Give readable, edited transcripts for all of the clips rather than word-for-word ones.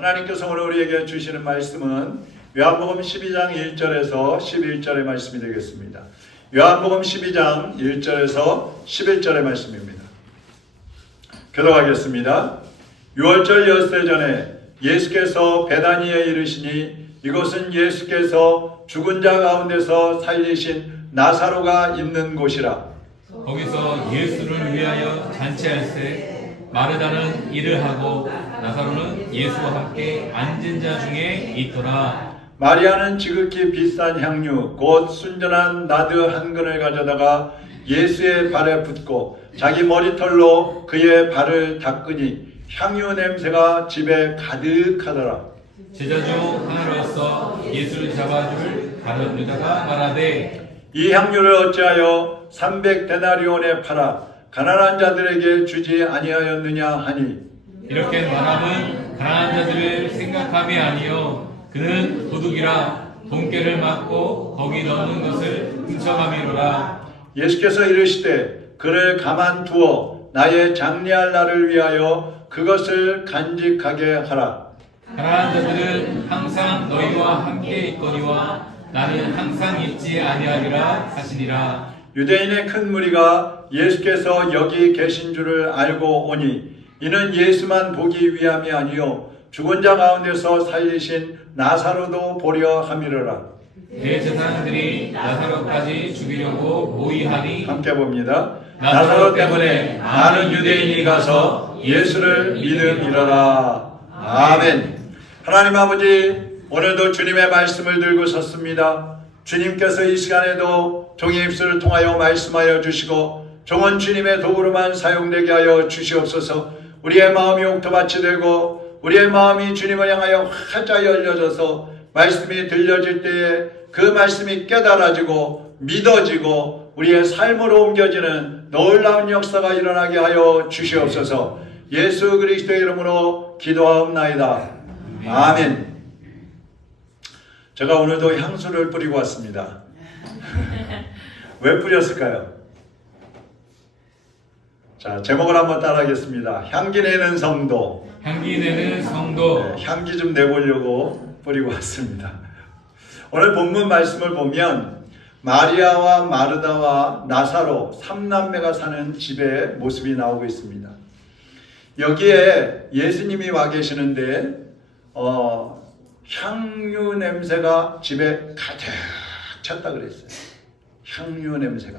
하나님께서 오늘 우리에게 주시는 말씀은 요한복음 12장 1절에서 11절의 말씀이 되겠습니다. 요한복음 12장 1절에서 11절의 말씀입니다. 교독하겠습니다. 6월절 엿새 전에 예수께서 베다니에 이르시니 이곳은 예수께서 죽은 자 가운데서 살리신 나사로가 있는 곳이라. 거기서 예수를 위하여 잔치할세 마르다는 일을 하고 나사로는 예수와 함께 앉은 자 중에 있더라. 마리아는 지극히 비싼 향유 곧 순전한 나드 한 근을 가져다가 예수의 발에 붓고 자기 머리털로 그의 발을 닦으니 향유 냄새가 집에 가득하더라. 제자 중 하나로서 예수를 잡아줄 다른 유다가 말하되 이 향유를 어찌하여 300데나리온에 팔아 가난한 자들에게 주지 아니하였느냐 하니. 이렇게 말함은 가난한 자들을 생각함이 아니요 그는 도둑이라 돈깨를 맞고 거기 넣는 것을 훔쳐감이로라. 예수께서 이르시되 그를 가만두어 나의 장례할 날을 위하여 그것을 간직하게 하라. 가난한 자들은 항상 너희와 함께 있거니와 나는 항상 있지 아니하리라 하시니라. 유대인의 큰 무리가 예수께서 여기 계신 줄을 알고 오니 이는 예수만 보기 위함이 아니요 죽은 자 가운데서 살리신 나사로도 보려 함이로라. 대제사장들이 나사로까지 죽이려고 모의하니 함께 봅니다. 나사로 때문에 많은 유대인이 가서 예수를 믿음이로라. 아멘. 하나님 아버지, 오늘도 주님의 말씀을 들고 섰습니다. 주님께서 이 시간에도 종의 입술을 통하여 말씀하여 주시고 종은 주님의 도구로만 사용되게 하여 주시옵소서. 우리의 마음이 옥토밭이 되고 우리의 마음이 주님을 향하여 활짝 열려져서 말씀이 들려질 때에 그 말씀이 깨달아지고 믿어지고 우리의 삶으로 옮겨지는 놀라운 역사가 일어나게 하여 주시옵소서. 예수 그리스도의 이름으로 기도하옵나이다. 아멘. 제가 오늘도 향수를 뿌리고 왔습니다. 왜 뿌렸을까요? 자, 제목을 한번 따라하겠습니다. 향기 내는 성도. 향기 내는 성도. 네, 향기 좀 내보려고 뿌리고 왔습니다. 오늘 본문 말씀을 보면 마리아와 마르다와 나사로 3남매가 사는 집의 모습이 나오고 있습니다. 여기에 예수님이 와 계시는데 향유 냄새가 집에 가득 찼다 그랬어요. 향유 냄새가,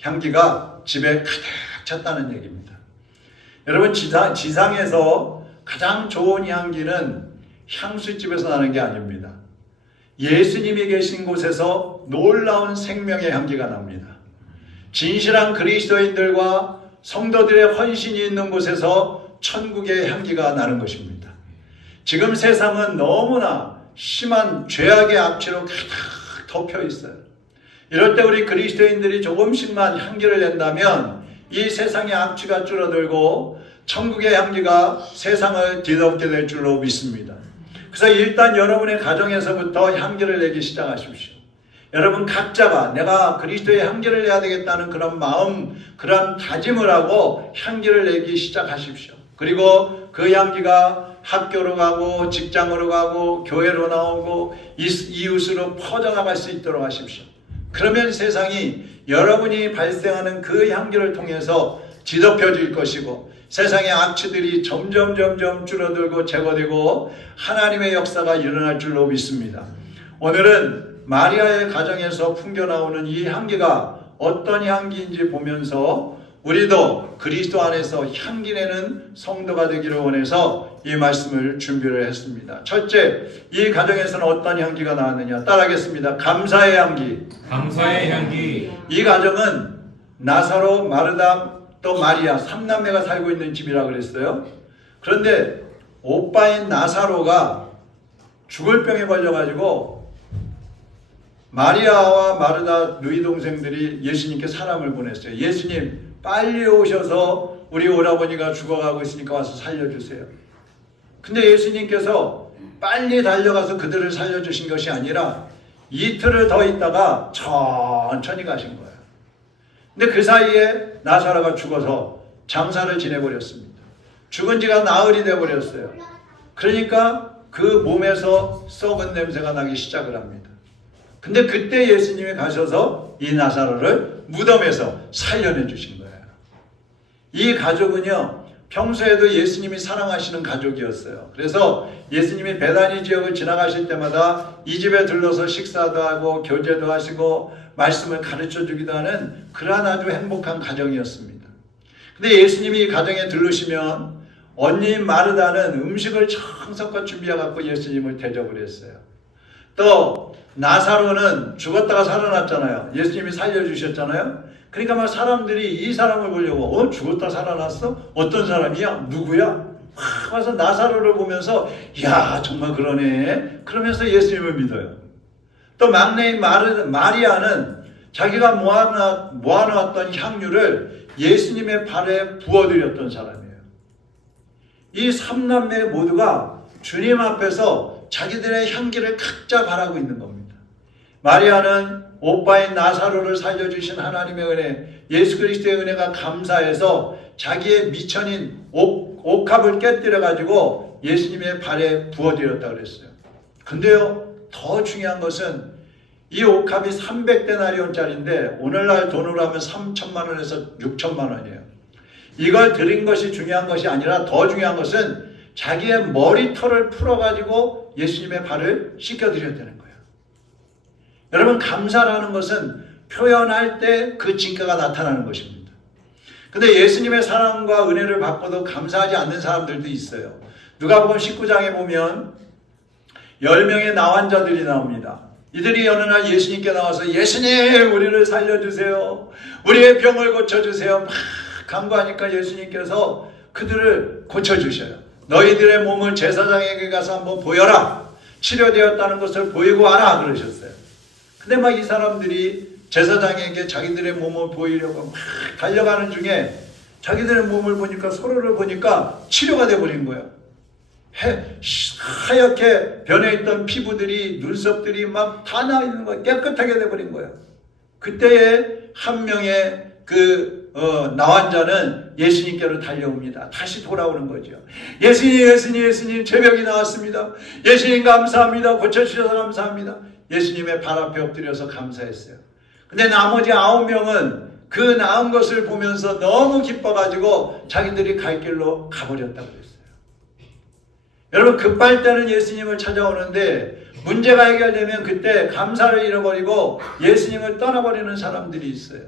향기가 집에 가득 찼다는 얘기입니다. 여러분, 지상에서 가장 좋은 향기는 향수집에서 나는 게 아닙니다. 예수님이 계신 곳에서 놀라운 생명의 향기가 납니다. 진실한 그리스도인들과 성도들의 헌신이 있는 곳에서 천국의 향기가 나는 것입니다. 지금 세상은 너무나 심한 죄악의 악취로 가득 덮여 있어요. 이럴 때 우리 그리스도인들이 조금씩만 향기를 낸다면 이 세상의 악취가 줄어들고 천국의 향기가 세상을 뒤덮게 될 줄로 믿습니다. 그래서 일단 여러분의 가정에서부터 향기를 내기 시작하십시오. 여러분 각자가 내가 그리스도의 향기를 내야 되겠다는 그런 마음, 그런 다짐을 하고 향기를 내기 시작하십시오. 그리고 그 향기가 학교로 가고 직장으로 가고 교회로 나오고 이웃으로 퍼져나갈 수 있도록 하십시오. 그러면 세상이 여러분이 발생하는 그 향기를 통해서 뒤덮여질 것이고 세상의 악취들이 점점 줄어들고 제거되고 하나님의 역사가 일어날 줄로 믿습니다. 오늘은 마리아의 가정에서 풍겨나오는 이 향기가 어떤 향기인지 보면서 우리도 그리스도 안에서 향기내는 성도가 되기를 원해서 이 말씀을 준비를 했습니다. 첫째, 이 가정에서는 어떤 향기가 나왔느냐 따라하겠습니다. 감사의 향기. 감사의 향기. 이 가정은 나사로, 마르다, 또 마리아 3남매가 살고 있는 집이라고 그랬어요. 그런데 오빠인 나사로가 죽을 병에 걸려가지고 마리아와 마르다 누이 동생들이 예수님께 사람을 보냈어요. 예수님 빨리 오셔서 우리 오라버니가 죽어가고 있으니까 와서 살려주세요. 근데 예수님께서 빨리 달려가서 그들을 살려주신 것이 아니라 이틀을 더 있다가 천천히 가신 거예요. 근데 그 사이에 나사로가 죽어서 장사를 지내버렸습니다. 죽은 지가 나흘이 되어버렸어요. 그러니까 그 몸에서 썩은 냄새가 나기 시작을 합니다. 근데 그때 예수님이 가셔서 이 나사로를 무덤에서 살려내 주신 거예요. 이 가족은요, 평소에도 예수님이 사랑하시는 가족이었어요. 그래서 예수님이 베다니 지역을 지나가실 때마다 이 집에 들러서 식사도 하고 교제도 하시고 말씀을 가르쳐 주기도 하는 그러한 아주 행복한 가정이었습니다. 근데 예수님이 이 가정에 들르시면 언니 마르다는 음식을 정성껏 준비해갖고 예수님을 대접을 했어요. 또 나사로는 죽었다가 살아났잖아요. 예수님이 살려주셨잖아요. 그러니까 막 사람들이 이 사람을 보려고 죽었다 살아났어? 어떤 사람이야? 누구야? 막 와서 나사로를 보면서 야 정말 그러네 그러면서 예수님을 믿어요. 또 막내인 마리아는 자기가 모아놓았던 향유를 예수님의 발에 부어드렸던 사람이에요. 이 3남매 모두가 주님 앞에서 자기들의 향기를 각자 바라고 있는 겁니다. 마리아는 오빠인 나사로를 살려주신 하나님의 은혜, 예수 그리스도의 은혜가 감사해서 자기의 미천인 옥합을 깨뜨려 가지고 예수님의 발에 부어드렸다고 그랬어요. 근데요, 더 중요한 것은 이 옥합이 300데나리온짜리인데 오늘날 돈으로 하면 3천만 원에서 6천만 원이에요. 이걸 드린 것이 중요한 것이 아니라 더 중요한 것은 자기의 머리털을 풀어가지고 예수님의 발을 씻겨드렸다는 거예요. 여러분, 감사라는 것은 표현할 때 그 진가가 나타나는 것입니다. 근데 예수님의 사랑과 은혜를 받고도 감사하지 않는 사람들도 있어요. 누가복음 19장에 보면 10명의 나환자들이 나옵니다. 이들이 어느 날 예수님께 나와서 예수님 우리를 살려주세요. 우리의 병을 고쳐주세요. 막 간구하니까 예수님께서 그들을 고쳐주셔요. 너희들의 몸을 제사장에게 가서 한번 보여라. 치료되었다는 것을 보이고 와라 그러셨어요. 근데 막 이 사람들이 제사장에게 자기들의 몸을 보이려고 막 달려가는 중에 자기들의 몸을 보니까 서로를 보니까 치료가 되어버린 거예요. 하얗게 변해있던 피부들이 눈썹들이 막 다 나 있는 거예요. 깨끗하게 되어버린 거예요. 그때에 한 명의 나환자는 예수님께로 달려옵니다. 다시 돌아오는 거죠. 예수님 제병이 나왔습니다. 예수님 감사합니다. 고쳐주셔서 감사합니다. 예수님의 발 앞에 엎드려서 감사했어요. 근데 나머지 9명은 그 나은 것을 보면서 너무 기뻐가지고 자기들이 갈 길로 가버렸다고 그랬어요. 여러분, 급할 때는 예수님을 찾아오는데 문제가 해결되면 그때 감사를 잃어버리고 예수님을 떠나버리는 사람들이 있어요.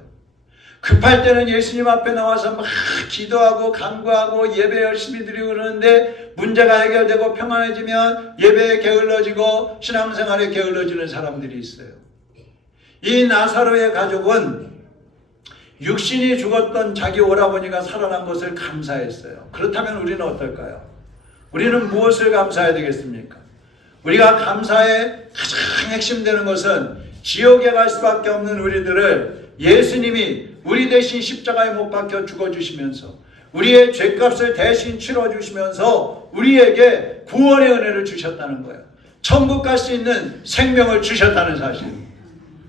급할 때는 예수님 앞에 나와서 막 기도하고 간구하고 예배 열심히 드리고 그러는데 문제가 해결되고 평안해지면 예배에 게을러지고 신앙생활에 게을러지는 사람들이 있어요. 이 나사로의 가족은 육신이 죽었던 자기 오라버니가 살아난 것을 감사했어요. 그렇다면 우리는 어떨까요? 우리는 무엇을 감사해야 되겠습니까? 우리가 감사의 가장 핵심되는 것은 지옥에 갈 수밖에 없는 우리들을 예수님이 우리 대신 십자가에 못 박혀 죽어주시면서 우리의 죄값을 대신 치러주시면서 우리에게 구원의 은혜를 주셨다는 거예요. 천국 갈 수 있는 생명을 주셨다는 사실.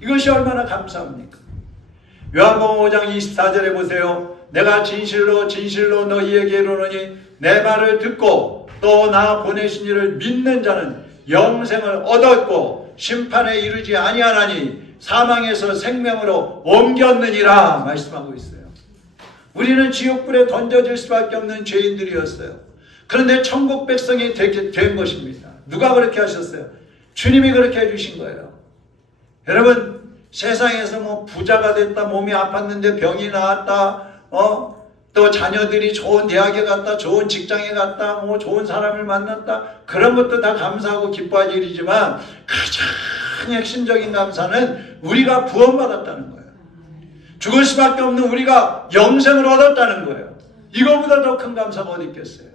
이것이 얼마나 감사합니까? 요한복음 5장 24절에 보세요. 내가 진실로 진실로 너희에게 이르노니 내 말을 듣고 또 나 보내신 이를 믿는 자는 영생을 얻었고 심판에 이르지 아니하나니 사망에서 생명으로 옮겼느니라 말씀하고 있어요. 우리는 지옥불에 던져질 수밖에 없는 죄인들이었어요. 그런데 천국 백성이 된 것입니다. 누가 그렇게 하셨어요? 주님이 그렇게 해주신 거예요. 여러분, 세상에서 뭐 부자가 됐다, 몸이 아팠는데 병이 나았다, 또 자녀들이 좋은 대학에 갔다, 좋은 직장에 갔다, 뭐 좋은 사람을 만났다, 그런 것도 다 감사하고 기뻐할 일이지만 가장 핵심적인 감사는 우리가 구원받았다는 거예요. 죽을 수밖에 없는 우리가 영생을 얻었다는 거예요. 이거보다 더 큰 감사가 어디 있겠어요?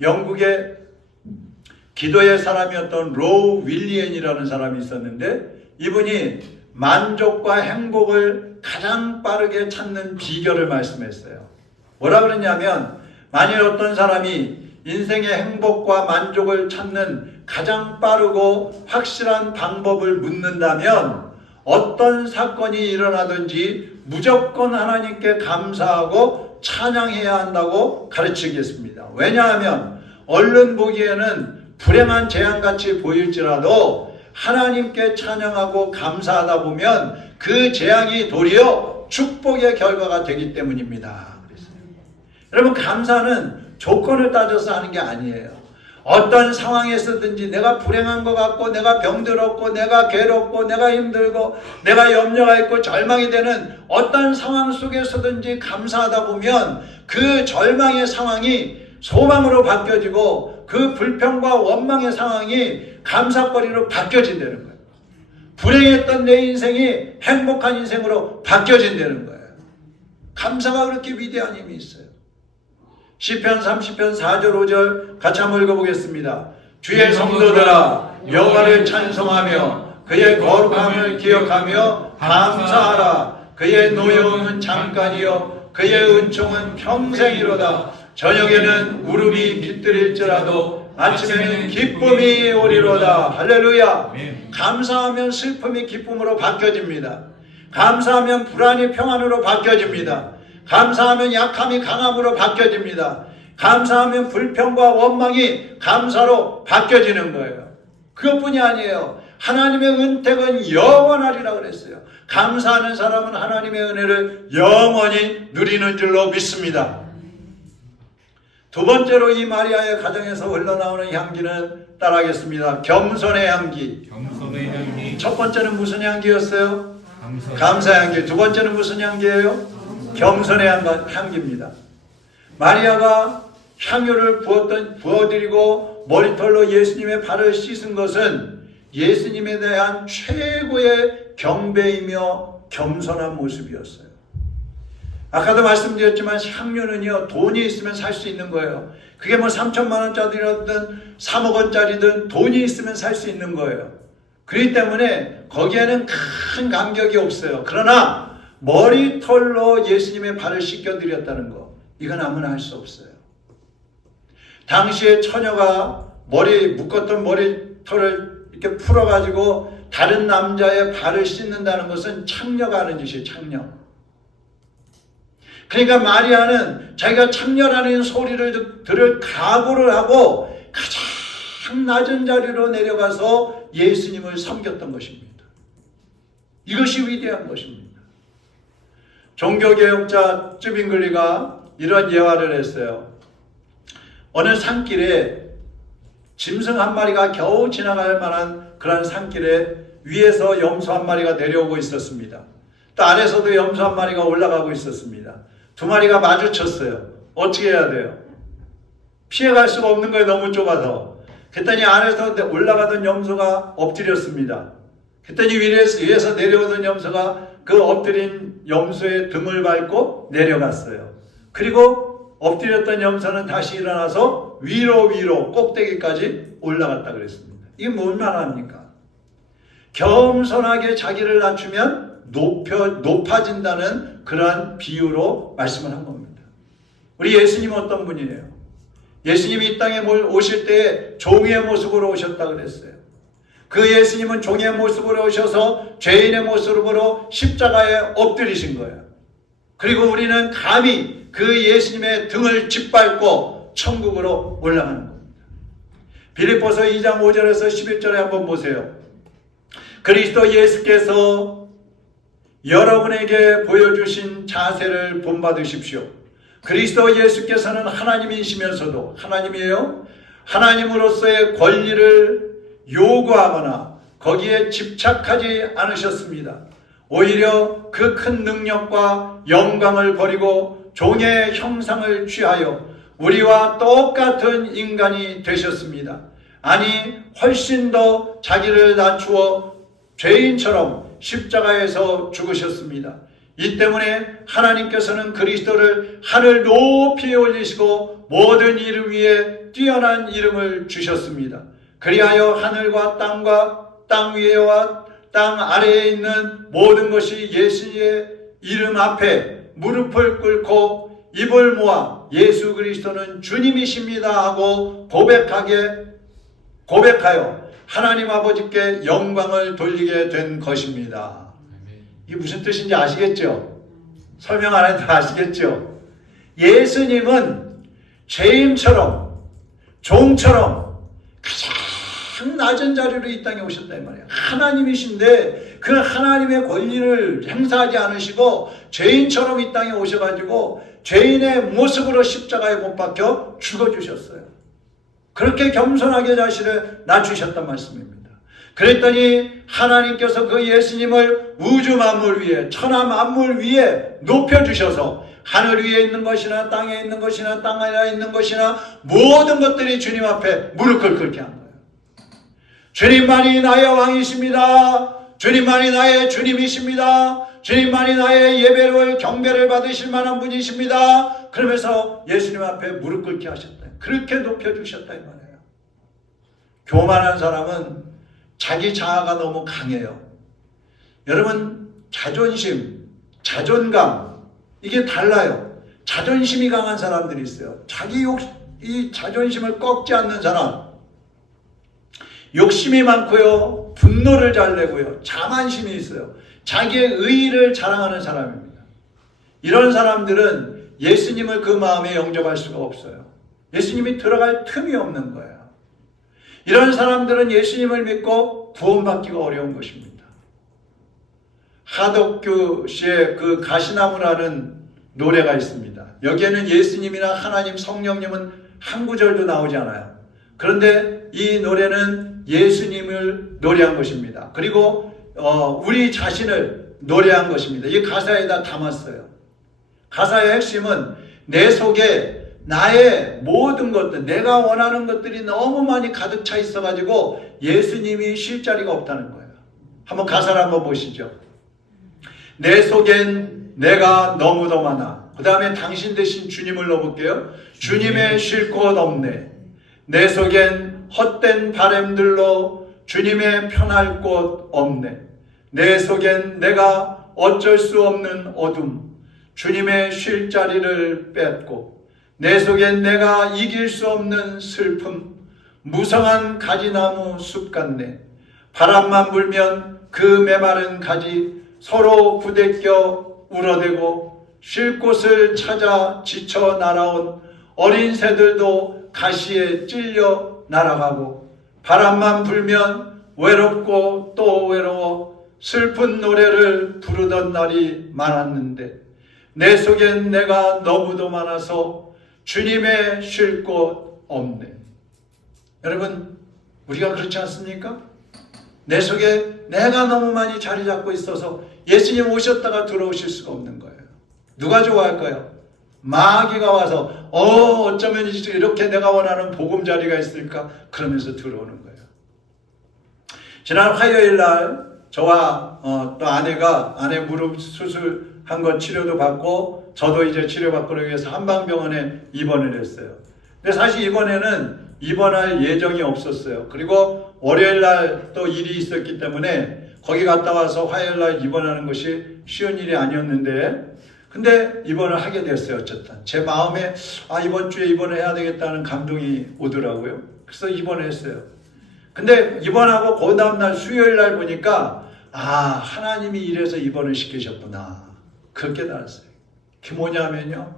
영국의 기도의 사람이었던 로우 윌리언이라는 사람이 있었는데 이분이 만족과 행복을 가장 빠르게 찾는 비결을 말씀했어요. 뭐라 그러냐면 만일 어떤 사람이 인생의 행복과 만족을 찾는 가장 빠르고 확실한 방법을 묻는다면 어떤 사건이 일어나든지 무조건 하나님께 감사하고 찬양해야 한다고 가르치겠습니다. 왜냐하면 얼른 보기에는 불행한 재앙같이 보일지라도 하나님께 찬양하고 감사하다 보면 그 재앙이 도리어 축복의 결과가 되기 때문입니다. 그랬어요. 여러분, 감사는 조건을 따져서 하는 게 아니에요. 어떤 상황에서든지 내가 불행한 것 같고 내가 병들었고 내가 괴롭고 내가 힘들고 내가 염려가 있고 절망이 되는 어떤 상황 속에서든지 감사하다 보면 그 절망의 상황이 소망으로 바뀌어지고 그 불평과 원망의 상황이 감사거리로 바뀌어진다는 거예요. 불행했던 내 인생이 행복한 인생으로 바뀌어진다는 거예요. 감사가 그렇게 위대한 힘이 있어요. 시편 30편 4절 5절 같이 한번 읽어보겠습니다. 주의 성도들아 여호와를 찬송하며 그의 거룩함을 기억하며 감사하라. 그의 노여움은 잠깐이요 그의 은총은 평생이로다. 저녁에는 울음이 깃들일지라도 아침에는 기쁨이 오리로다. 할렐루야. 감사하면 슬픔이 기쁨으로 바뀌어집니다. 감사하면 불안이 평안으로 바뀌어집니다. 감사하면 약함이 강함으로 바뀌어집니다. 감사하면 불평과 원망이 감사로 바뀌어지는 거예요. 그것뿐이 아니에요. 하나님의 은택은 영원하리라 그랬어요. 감사하는 사람은 하나님의 은혜를 영원히 누리는 줄로 믿습니다. 두 번째로 이 마리아의 가정에서 흘러나오는 향기는 따라하겠습니다. 겸손의 향기. 겸손의 향기. 첫 번째는 무슨 향기였어요? 감사. 감사 향기. 두 번째는 무슨 향기예요? 겸손의 향기입니다. 마리아가 향유를 부어드리고 머리털로 예수님의 발을 씻은 것은 예수님에 대한 최고의 경배이며 겸손한 모습이었어요. 아까도 말씀드렸지만 향유는요, 돈이 있으면 살 수 있는 거예요. 그게 뭐 3천만 원짜리든 3억 원짜리든 돈이 있으면 살 수 있는 거예요. 그렇기 때문에 거기에는 큰 간격이 없어요. 그러나 머리털로 예수님의 발을 씻겨드렸다는 거, 이건 아무나 할 수 없어요. 당시에 처녀가 묶었던 머리털을 이렇게 풀어가지고 다른 남자의 발을 씻는다는 것은 창녀가 하는 짓이에요. 창녀. 그러니까 마리아는 자기가 창녀라는 소리를 들을 각오를 하고 가장 낮은 자리로 내려가서 예수님을 섬겼던 것입니다. 이것이 위대한 것입니다. 종교개혁자 쯔빙글리가 이런 예화를 했어요. 어느 산길에 짐승 한 마리가 겨우 지나갈 만한 그런 산길에 위에서 염소 한 마리가 내려오고 있었습니다. 또 아래서도 염소 한 마리가 올라가고 있었습니다. 두 마리가 마주쳤어요. 어떻게 해야 돼요? 피해갈 수가 없는 거예요. 너무 좁아서. 그랬더니 아래에서 올라가던 염소가 엎드렸습니다. 그랬더니 위에서 내려오던 염소가 그 엎드린 염소의 등을 밟고 내려갔어요. 그리고 엎드렸던 염소는 다시 일어나서 위로 꼭대기까지 올라갔다 그랬습니다. 이게 뭔 말합니까? 겸손하게 자기를 낮추면 높아진다는 그러한 비유로 말씀을 한 겁니다. 우리 예수님은 어떤 분이에요? 예수님이 이 땅에 오실 때 종의 모습으로 오셨다 그랬어요. 그 예수님은 종의 모습으로 오셔서 죄인의 모습으로 십자가에 엎드리신 거예요. 그리고 우리는 감히 그 예수님의 등을 짓밟고 천국으로 올라가는 겁니다. 빌립보서 2장 5절에서 11절에 한번 보세요. 그리스도 예수께서 여러분에게 보여주신 자세를 본받으십시오. 그리스도 예수께서는 하나님이시면서도 하나님이에요. 하나님으로서의 권리를 요구하거나 거기에 집착하지 않으셨습니다. 오히려 그 큰 능력과 영광을 버리고 종의 형상을 취하여 우리와 똑같은 인간이 되셨습니다. 아니 훨씬 더 자기를 낮추어 죄인처럼 십자가에서 죽으셨습니다. 이 때문에 하나님께서는 그리스도를 하늘 높이 올리시고 모든 이름 위에 뛰어난 이름을 주셨습니다. 그리하여 하늘과 땅 위에와 땅 아래에 있는 모든 것이 예수의 이름 앞에 무릎을 꿇고 입을 모아 예수 그리스도는 주님이십니다 하고 고백하여 하나님 아버지께 영광을 돌리게 된 것입니다. 이게 무슨 뜻인지 아시겠죠? 설명 안 해도 아시겠죠? 예수님은 죄인처럼, 종처럼 가장 낮은 자리로 이 땅에 오셨다 이 말이에요. 하나님이신데 그 하나님의 권리를 행사하지 않으시고 죄인처럼 이 땅에 오셔가지고 죄인의 모습으로 십자가에 못 박혀 죽어주셨어요. 그렇게 겸손하게 자신을 낮추셨단 말씀입니다. 그랬더니 하나님께서 그 예수님을 우주 만물 위에, 천하 만물 위에 높여주셔서 하늘 위에 있는 것이나 땅에 있는 것이나 땅 아래 있는 것이나 모든 것들이 주님 앞에 무릎을 꿇게 한 거예요. 주님만이 나의 왕이십니다. 주님만이 나의 주님이십니다. 주님만이 나의 예배를 경배를 받으실 만한 분이십니다. 그러면서 예수님 앞에 무릎 꿇게 하셨다. 그렇게 높여주셨다 이 말이에요. 교만한 사람은 자기 자아가 너무 강해요. 여러분, 자존심, 자존감 이게 달라요. 자존심이 강한 사람들이 있어요. 이 자존심을 꺾지 않는 사람, 욕심이 많고요, 분노를 잘 내고요, 자만심이 있어요. 자기의 의의를 자랑하는 사람입니다. 이런 사람들은 예수님을 그 마음에 영접할 수가 없어요. 예수님이 들어갈 틈이 없는 거예요. 이런 사람들은 예수님을 믿고 구원받기가 어려운 것입니다. 하덕규 씨의 그 가시나무라는 노래가 있습니다. 여기에는 예수님이나 하나님, 성령님은 한 구절도 나오지 않아요. 그런데 이 노래는 예수님을 노래한 것입니다. 그리고 우리 자신을 노래한 것입니다. 이 가사에다 담았어요. 가사의 핵심은 내 속에 나의 모든 것들, 내가 원하는 것들이 너무 많이 가득 차 있어가지고 예수님이 쉴 자리가 없다는 거예요. 한번 가사를 한번 보시죠. 내 속엔 내가 너무도 많아. 그 다음에 당신 대신 주님을 넣어볼게요. 주님의 쉴 곳 없네. 내 속엔 헛된 바램들로 주님의 편할 곳 없네. 내 속엔 내가 어쩔 수 없는 어둠, 주님의 쉴 자리를 뺏고, 내 속엔 내가 이길 수 없는 슬픔, 무성한 가지나무 숲 같네. 바람만 불면 그 메마른 가지 서로 부대껴 울어대고, 쉴 곳을 찾아 지쳐 날아온 어린 새들도 가시에 찔려 날아가고, 바람만 불면 외롭고 또 외로워 슬픈 노래를 부르던 날이 많았는데, 내 속엔 내가 너무도 많아서 주님의 쉴 곳 없네. 여러분, 우리가 그렇지 않습니까? 내 속에 내가 너무 많이 자리 잡고 있어서 예수님 오셨다가 들어오실 수가 없는 거예요. 누가 좋아할까요? 마귀가 와서 어쩌면 이렇게 내가 원하는 보금자리가 있을까? 그러면서 들어오는 거예요. 지난 화요일 날 저와 또 아내 무릎 수술한 거 치료도 받고, 저도 이제 치료받기 위해서 한방병원에 입원을 했어요. 근데 사실 이번에는 입원할 예정이 없었어요. 그리고 월요일 날 또 일이 있었기 때문에 거기 갔다 와서 화요일 날 입원하는 것이 쉬운 일이 아니었는데, 근데 입원을 하게 됐어요. 어쨌든 제 마음에 이번 주에 입원을 해야 되겠다는 감동이 오더라고요. 그래서 입원을 했어요. 근데 입원하고 그 다음날 수요일 날 보니까 하나님이 이래서 입원을 시키셨구나, 그렇게 깨달았어요. 그게 뭐냐면요,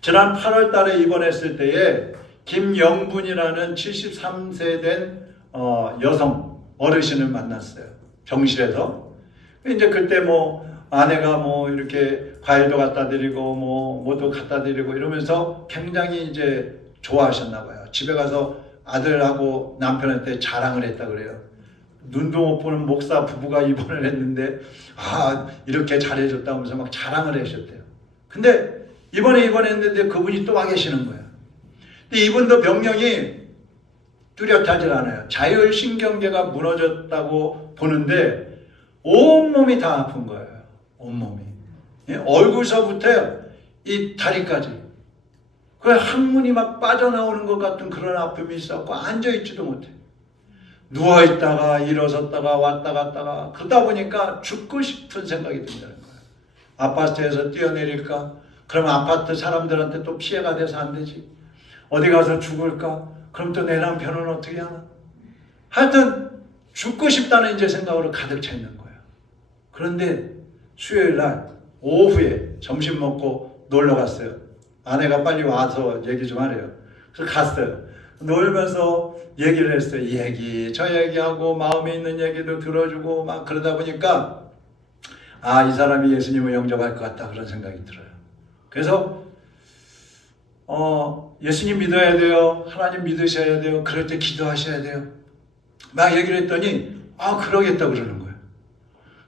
지난 8월 달에 입원했을 때에 김영분이라는 73세 된 여성 어르신을 만났어요. 병실에서. 이제 그때 아내가 이렇게 과일도 갖다 드리고 뭐도 갖다 드리고 이러면서 굉장히 이제 좋아하셨나 봐요. 집에 가서 아들하고 남편한테 자랑을 했다 그래요. 눈도 못 보는 목사 부부가 입원을 했는데 이렇게 잘해줬다 하면서 막 자랑을 하셨대요. 근데 이번에 입원했는데 그분이 또 와 계시는 거예요. 근데 이분도 병명이 뚜렷하지 않아요. 자율신경계가 무너졌다고 보는데 온몸이 다 아픈 거예요. 온몸이. 얼굴서부터 이 다리까지. 그 항문이 막 빠져나오는 것 같은 그런 아픔이 있었고 앉아있지도 못해. 누워있다가 일어섰다가 왔다 갔다가 그러다 보니까 죽고 싶은 생각이 든다는 거예요. 아파트에서 뛰어내릴까? 그럼 아파트 사람들한테 또 피해가 돼서 안 되지. 어디 가서 죽을까? 그럼 또 내 남편은 어떻게 하나? 하여튼 죽고 싶다는 이제 생각으로 가득 차 있는 거예요. 그런데 수요일 날 오후에 점심 먹고 놀러 갔어요. 아내가 빨리 와서 얘기 좀 하래요. 그래서 갔어요. 놀면서 얘기를 했어요. 저 얘기하고 마음에 있는 얘기도 들어주고 막 그러다 보니까 아, 이 사람이 예수님을 영접할 것 같다 그런 생각이 들어요. 그래서 예수님 믿어야 돼요. 하나님 믿으셔야 돼요. 그럴 때 기도하셔야 돼요. 막 얘기를 했더니 그러겠다 그러는 거예요.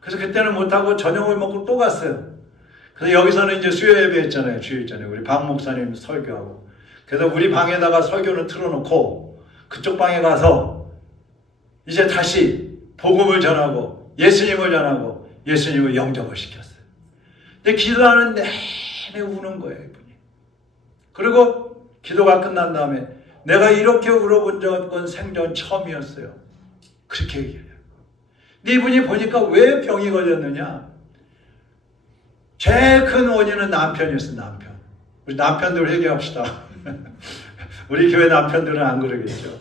그래서 그때는 못하고 저녁을 먹고 또 갔어요. 그래서 여기서는 이제 수요 예배 했잖아요. 주일 전에 우리 박 목사님 설교하고. 그래서 우리 방에다가 설교를 틀어놓고 그쪽 방에 가서 이제 다시 복음을 전하고 예수님을 전하고 예수님을 영접을 시켰어요. 근데 기도하는 내내 우는 거예요, 이분이. 그리고 기도가 끝난 다음에 내가 이렇게 울어본 적은 생전 처음이었어요. 그렇게 얘기해요. 근데 이분이 보니까 왜 병이 걸렸느냐? 제일 큰 원인은 남편이었어요, 남편. 우리 남편들 회개합시다. 우리 교회 남편들은 안 그러겠죠.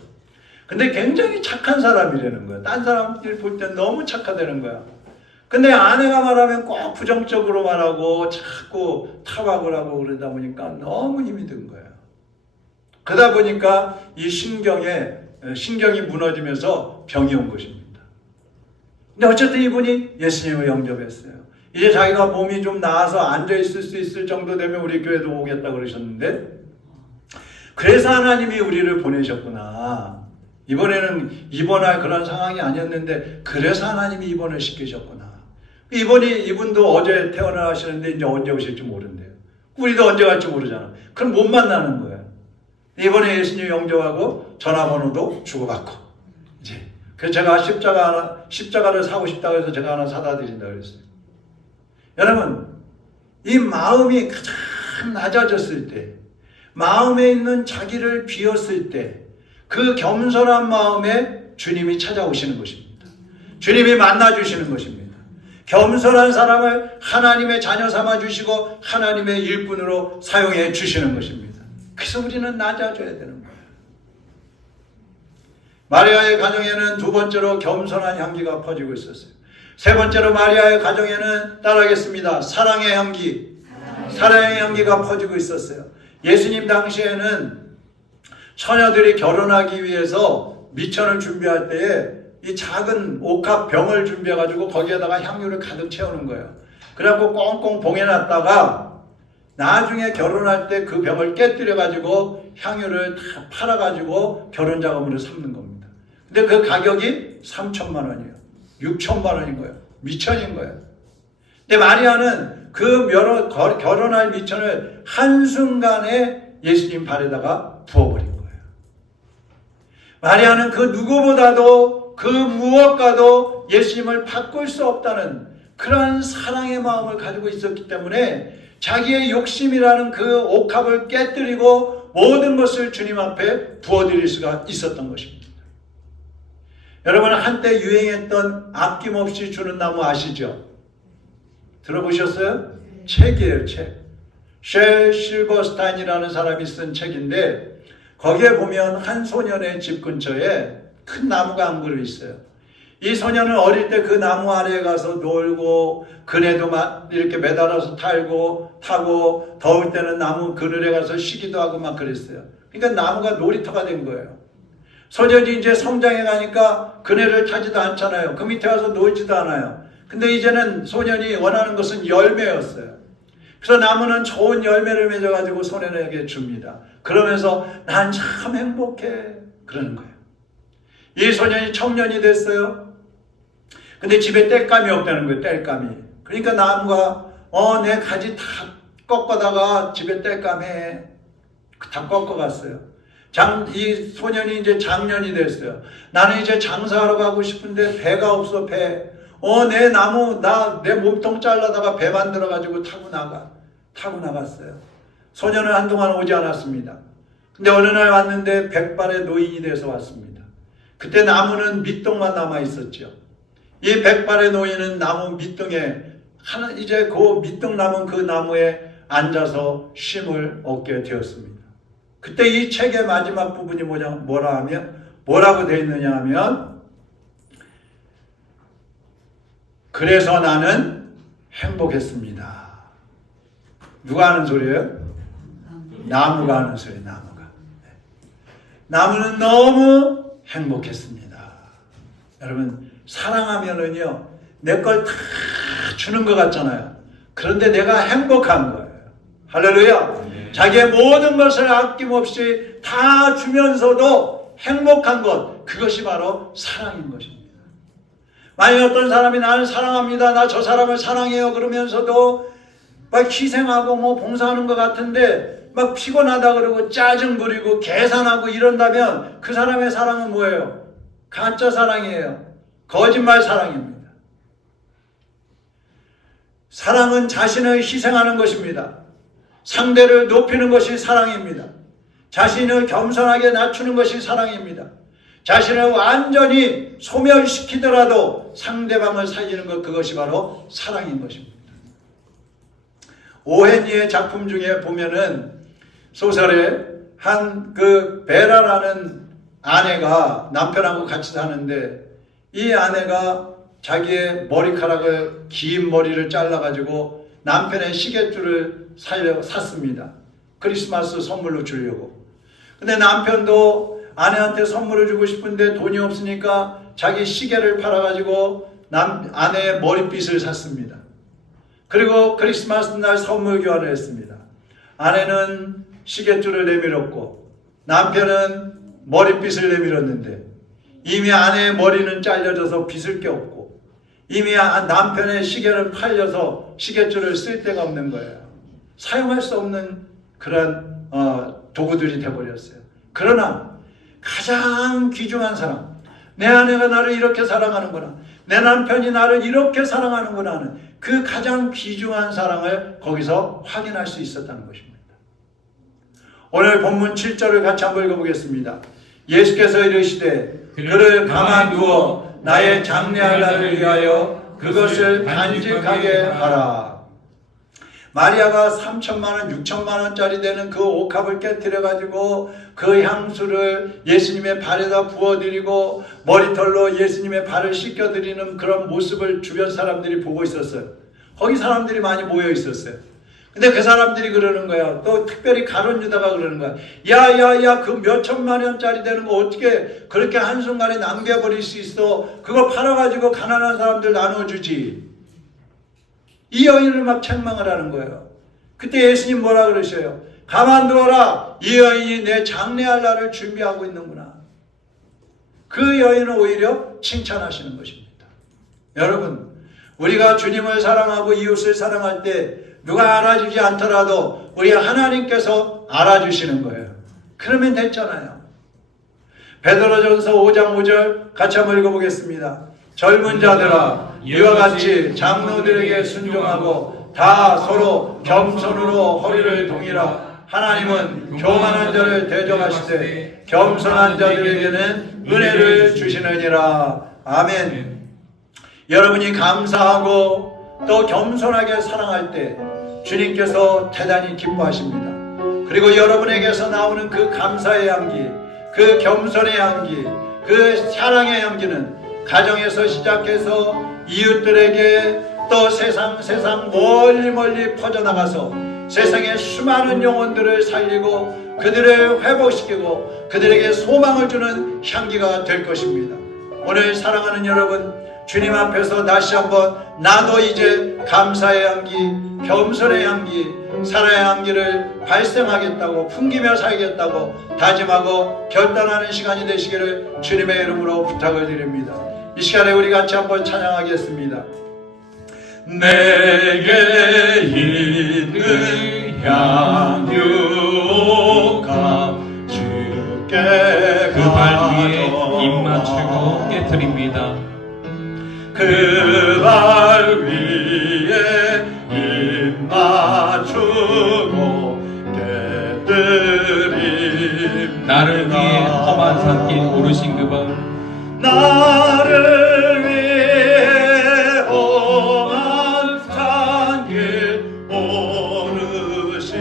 근데 굉장히 착한 사람이라는 거야. 딴 사람들 볼 땐 너무 착하다는 거야. 근데 아내가 말하면 꼭 부정적으로 말하고 자꾸 타박을 하고 그러다 보니까 너무 힘이 든 거예요. 그러다 보니까 이 신경이 무너지면서 병이 온 것입니다. 근데 어쨌든 이분이 예수님을 영접했어요. 이제 자기가 몸이 좀 나아서 앉아있을 수 있을 정도 되면 우리 교회도 오겠다 그러셨는데 그래서 하나님이 우리를 보내셨구나. 이번에는 입원할 그런 상황이 아니었는데 그래서 하나님이 입원을 시키셨구나. 이분도 어제 퇴원하시는데 이제 언제 오실지 모른대요. 우리도 언제 갈지 모르잖아. 그럼 못 만나는 거예요. 이번에 예수님 영접하고 전화번호도 주고받고 이제 그래서 제가 십자가를 사고 싶다고 해서 제가 하나 사다 드린다 그랬어요. 여러분, 이 마음이 가장 낮아졌을 때, 마음에 있는 자기를 비웠을 때, 그 겸손한 마음에 주님이 찾아오시는 것입니다. 주님이 만나주시는 것입니다. 겸손한 사람을 하나님의 자녀 삼아 주시고 하나님의 일꾼으로 사용해 주시는 것입니다. 그래서 우리는 낮아져야 되는 거예요. 마리아의 가정에는 두 번째로 겸손한 향기가 퍼지고 있었어요. 세 번째로 마리아의 가정에는 따라하겠습니다. 사랑의 향기가 퍼지고 있었어요. 예수님 당시에는 처녀들이 결혼하기 위해서 미천을 준비할 때에 이 작은 옥합 병을 준비해가지고 거기에다가 향유를 가득 채우는 거예요. 그래갖고 꽁꽁 봉해놨다가 나중에 결혼할 때 그 병을 깨뜨려가지고 향유를 다 팔아가지고 결혼 자금으로 삼는 겁니다. 근데 그 가격이 3천만 원이에요. 6천만 원인 거예요. 미천인 거예요. 근데 마리아는 그 결혼할 미천을 한순간에 예수님 발에다가 부어버린 거예요. 마리아는 그 누구보다도 그 무엇과도 예수님을 바꿀 수 없다는 그러한 사랑의 마음을 가지고 있었기 때문에 자기의 욕심이라는 그 옥합을 깨뜨리고 모든 것을 주님 앞에 부어드릴 수가 있었던 것입니다. 여러분, 한때 유행했던 아낌없이 주는 나무 아시죠? 들어보셨어요? 책이에요, 책. 쉘 실버스타인이라는 사람이 쓴 책인데 거기에 보면 한 소년의 집 근처에 큰 나무가 한 그루 있어요. 이 소년은 어릴 때 그 나무 아래에 가서 놀고 그네도 이렇게 매달아서 타고 더울 때는 나무 그늘에 가서 쉬기도 하고 막 그랬어요. 그러니까 나무가 놀이터가 된 거예요. 소년이 이제 성장해 가니까 그네를 타지도 않잖아요. 그 밑에 가서 놀지도 않아요. 근데 이제는 소년이 원하는 것은 열매였어요. 그래서 나무는 좋은 열매를 맺어가지고 소년에게 줍니다. 그러면서 난 참 행복해 그러는 거예요. 이 소년이 청년이 됐어요. 근데 집에 땔감이 없다는 거예요. 땔감이. 그러니까 나무가 내 가지 다 꺾어다가 집에 땔감해. 다 꺾어갔어요. 이 소년이 이제 장년이 됐어요. 나는 이제 장사하러 가고 싶은데 배가 없어, 배. 내 나무, 내 몸통 잘라다가 배 만들어가지고 타고 나갔어요. 소년은 한동안 오지 않았습니다. 근데 어느 날 왔는데 백발의 노인이 돼서 왔습니다. 그때 나무는 밑동만 남아 있었죠. 이 백발의 노인은 나무 밑동에, 이제 그 밑동 남은 그 나무에 앉아서 쉼을 얻게 되었습니다. 그때 이 책의 마지막 부분이 뭐라고 되어 있느냐 하면, 그래서 나는 행복했습니다. 누가 하는 소리예요? 나무가 하는 소리, 나무가. 나무는 너무 행복했습니다. 여러분, 사랑하면은요, 내 걸 다 주는 것 같잖아요. 그런데 내가 행복한 거예요. 할렐루야. 자기의 모든 것을 아낌없이 다 주면서도 행복한 것, 그것이 바로 사랑인 것입니다. 만약 어떤 사람이 나를 사랑합니다, 나 저 사람을 사랑해요 그러면서도 막 희생하고 뭐 봉사하는 것 같은데 막 피곤하다 그러고 짜증 부리고 계산하고 이런다면 그 사람의 사랑은 뭐예요? 가짜 사랑이에요. 거짓말 사랑입니다. 사랑은 자신을 희생하는 것입니다. 상대를 높이는 것이 사랑입니다. 자신을 겸손하게 낮추는 것이 사랑입니다. 자신을 완전히 소멸시키더라도 상대방을 살리는 것, 그것이 바로 사랑인 것입니다. 오헨리의 작품 중에 보면은 소설에 한 그 베라라는 아내가 남편하고 같이 사는데 이 아내가 자기의 머리카락을 긴 머리를 잘라가지고 남편의 시계줄을 샀습니다. 크리스마스 선물로 주려고. 근데 남편도 아내한테 선물을 주고 싶은데 돈이 없으니까 자기 시계를 팔아가지고 아내의 머리빗을 샀습니다. 그리고 크리스마스 날 선물 교환을 했습니다. 아내는 시계줄을 내밀었고 남편은 머리빗을 내밀었는데 이미 아내의 머리는 잘려져서 빗을 게 없고 이미 남편의 시계는 팔려서 시계줄을 쓸 데가 없는 거예요. 사용할 수 없는 그런 도구들이 되어버렸어요. 그러나 가장 귀중한 사람, 내 아내가 나를 이렇게 사랑하는구나, 내 남편이 나를 이렇게 사랑하는구나 하는 그 가장 귀중한 사랑을 거기서 확인할 수 있었다는 것입니다. 오늘 본문 7절을 같이 한번 읽어보겠습니다. 예수께서 이르시되 그를 가만두어 나의 장래할 날을 위하여 그것을 간직하게 하라. 마리아가 3천만원, 6천만원짜리 되는 그 옥합을 깨뜨려가지고 그 향수를 예수님의 발에다 부어드리고 머리털로 예수님의 발을 씻겨드리는 그런 모습을 주변 사람들이 보고 있었어요. 거기 사람들이 많이 모여 있었어요. 근데 그 사람들이 그러는 거야. 또 특별히 가룟 유다가 그러는 거야. 야야야, 그 몇 천만 원짜리 되는 거 어떻게 그렇게 한순간에 낭비해버릴 수 있어? 그거 팔아가지고 가난한 사람들 나눠주지. 이 여인을 막 책망을 하는 거예요. 그때 예수님 뭐라 그러셔요? 가만두어라. 이 여인이 내 장래할 날을 준비하고 있는구나. 그 여인은 오히려 칭찬하시는 것입니다. 여러분, 우리가 주님을 사랑하고 이웃을 사랑할 때 누가 알아주지 않더라도 우리 하나님께서 알아주시는 거예요. 그러면 됐잖아요. 베드로전서 5장 5절 같이 한번 읽어보겠습니다. 젊은 자들아, 이와 같이 장로들에게 순종하고 다 서로 겸손으로 허리를 동이라. 하나님은 교만한 자를 대적하시되 겸손한 자들에게는 은혜를 주시느니라. 아멘. 여러분이 감사하고 또 겸손하게 사랑할 때 주님께서 대단히 기뻐하십니다. 그리고 여러분에게서 나오는 그 감사의 향기, 그 겸손의 향기, 그 사랑의 향기는 가정에서 시작해서 이웃들에게 또 세상 멀리 퍼져나가서 세상의 수많은 영혼들을 살리고 그들을 회복시키고 그들에게 소망을 주는 향기가 될 것입니다. 오늘 사랑하는 여러분, 주님 앞에서 다시 한번 나도 이제 감사의 향기, 겸손의 향기, 사랑의 향기를 발생하겠다고, 풍기며 살겠다고 다짐하고 결단하는 시간이 되시기를 주님의 이름으로 부탁을 드립니다. 이 시간에 우리 같이 한번 찬양하겠습니다. 내게 있는 향유가 주께 그 발 위에 입 맞추고 깨트립니다. 그 발 위에 입 맞추고 깨뜨립니다. 나를 위해 험한 산길 오르신 그 발, 나를 위해 험한 산길 오르신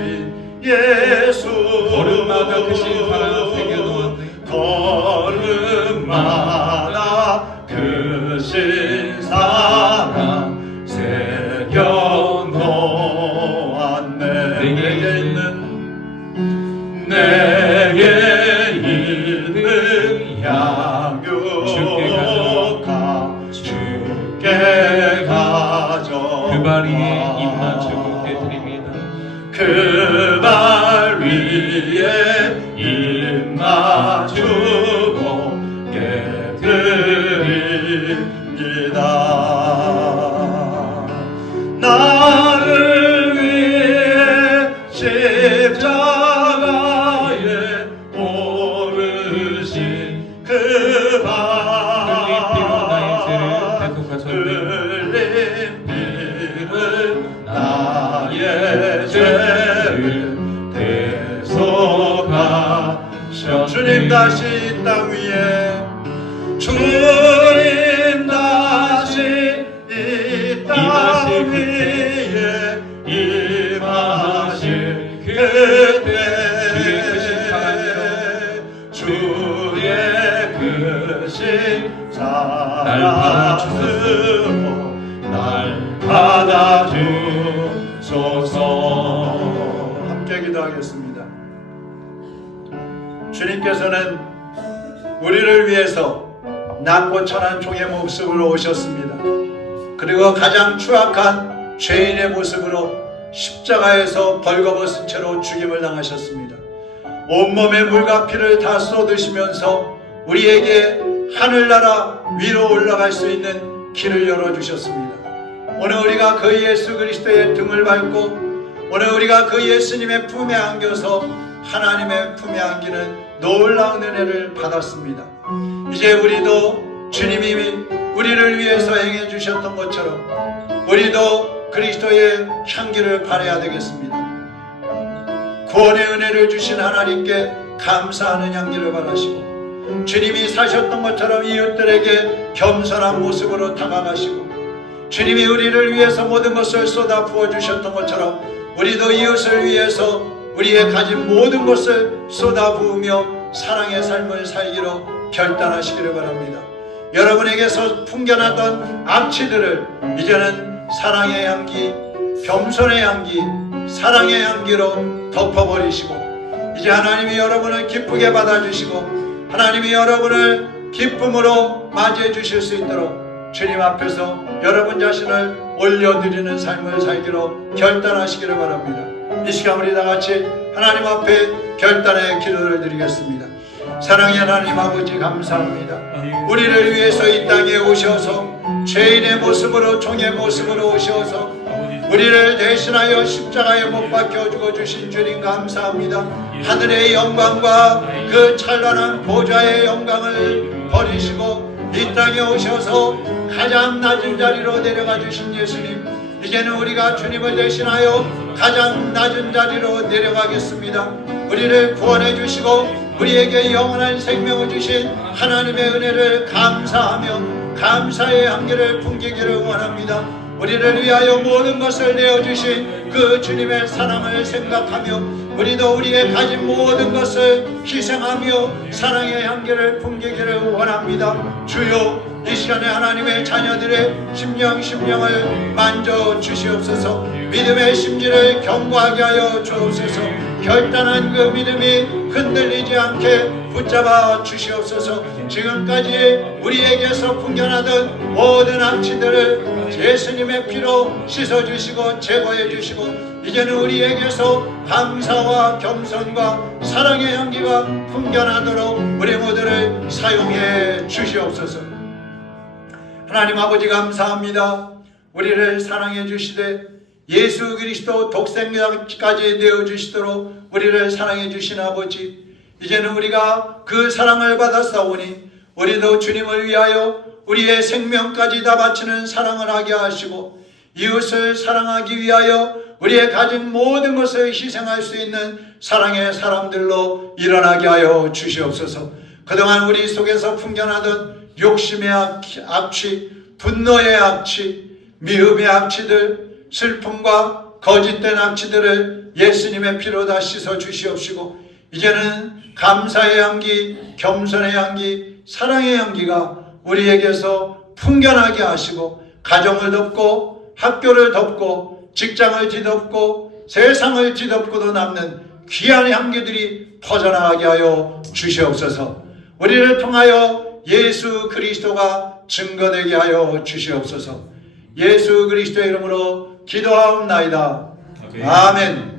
예수. 걸음마다 크신 사랑 새겨놓았네. 걸음마다 크신 사랑 새겨놓았네. 내게 있는 주께 드립니다. 나를 위해 십자가에 오르신 그 흘린 피는 나의 죄를 대속하셨. 주님 다시 이 땅 위에, 주님 다시 이 땅 위에 임하실 그때 주의 크신 사랑으로 날 받아주소서. 함께 기도하겠습니다. 주님께서는 우리를 위해서 낮고 천한 종의 모습으로 오셨습니다. 그리고 가장 추악한 죄인의 모습으로 십자가에서 벌거벗은 채로 죽임을 당하셨습니다. 온몸에 물과 피를 다 쏟으시면서 우리에게 하늘나라 위로 올라갈 수 있는 길을 열어주셨습니다. 오늘 우리가 그 예수 그리스도의 등을 밟고, 오늘 우리가 그 예수님의 품에 안겨서 하나님의 품에 안기는 놀라운 은혜를 받았습니다. 이제 우리도 주님이 우리를 위해서 행해 주셨던 것처럼 우리도 그리스도의 향기를 발해야 되겠습니다. 구원의 은혜를 주신 하나님께 감사하는 향기를 바라시고, 주님이 사셨던 것처럼 이웃들에게 겸손한 모습으로 다가가시고, 주님이 우리를 위해서 모든 것을 쏟아 부어주셨던 것처럼 우리도 이웃을 위해서 우리의 가진 모든 것을 쏟아 부으며 사랑의 삶을 살기로 결단하시기를 바랍니다. 여러분에게서 풍겨나던 악취들을 이제는 사랑의 향기, 겸손의 향기, 사랑의 향기로 덮어버리시고, 이제 하나님이 여러분을 기쁘게 받아주시고 하나님이 여러분을 기쁨으로 맞이해 주실 수 있도록 주님 앞에서 여러분 자신을 올려드리는 삶을 살기로 결단하시기를 바랍니다. 이 시간 우리 다같이 하나님 앞에 결단의 기도를 드리겠습니다. 사랑의 하나님 아버지, 감사합니다. 우리를 위해서 이 땅에 오셔서 죄인의 모습으로, 종의 모습으로 오셔서 우리를 대신하여 십자가에 못 박혀 죽어주신 주님 감사합니다. 하늘의 영광과 그 찬란한 보좌의 영광을 버리시고 이 땅에 오셔서 가장 낮은 자리로 내려가 주신 예수님, 이제는 우리가 주님을 대신하여 가장 낮은 자리로 내려가겠습니다. 우리를 구원해 주시고 우리에게 영원한 생명을 주신 하나님의 은혜를 감사하며 감사의 향기를 풍기기를 원합니다. 우리를 위하여 모든 것을 내어주신 그 주님의 사랑을 생각하며 우리도 우리의 가진 모든 것을 희생하며 사랑의 향기를 풍기기를 원합니다. 주여, 이 시간에 하나님의 자녀들의 심령을 만져 주시옵소서. 믿음의 심지를 견고하게 하여 주옵소서. 결단한 그 믿음이 흔들리지 않게 붙잡아 주시옵소서. 지금까지 우리에게서 풍겨나던 모든 악취들을 예수님의 피로 씻어주시고 제거해 주시고 이제는 우리에게서 감사와 겸손과 사랑의 향기가 풍겨나도록 우리 모두를 사용해 주시옵소서. 하나님 아버지, 감사합니다. 우리를 사랑해 주시되 예수 그리스도 독생자까지 내어주시도록 우리를 사랑해 주신 아버지, 이제는 우리가 그 사랑을 받았사오니 우리도 주님을 위하여 우리의 생명까지 다 바치는 사랑을 하게 하시고 이웃을 사랑하기 위하여 우리의 가진 모든 것을 희생할 수 있는 사랑의 사람들로 일어나게 하여 주시옵소서. 그동안 우리 속에서 풍겨나던 욕심의 악취, 분노의 악취, 미움의 악취들, 슬픔과 거짓된 악취들을 예수님의 피로 다 씻어 주시옵시고 이제는 감사의 향기, 겸손의 향기, 사랑의 향기가 우리에게서 풍겨나게 하시고 가정을 덮고 학교를 덮고 직장을 뒤덮고 세상을 뒤덮고도 남는 귀한 향기들이 퍼져나가게 하여 주시옵소서. 우리를 통하여 예수 그리스도가 증거되게 하여 주시옵소서. 예수 그리스도의 이름으로 기도하옵나이다. 아멘.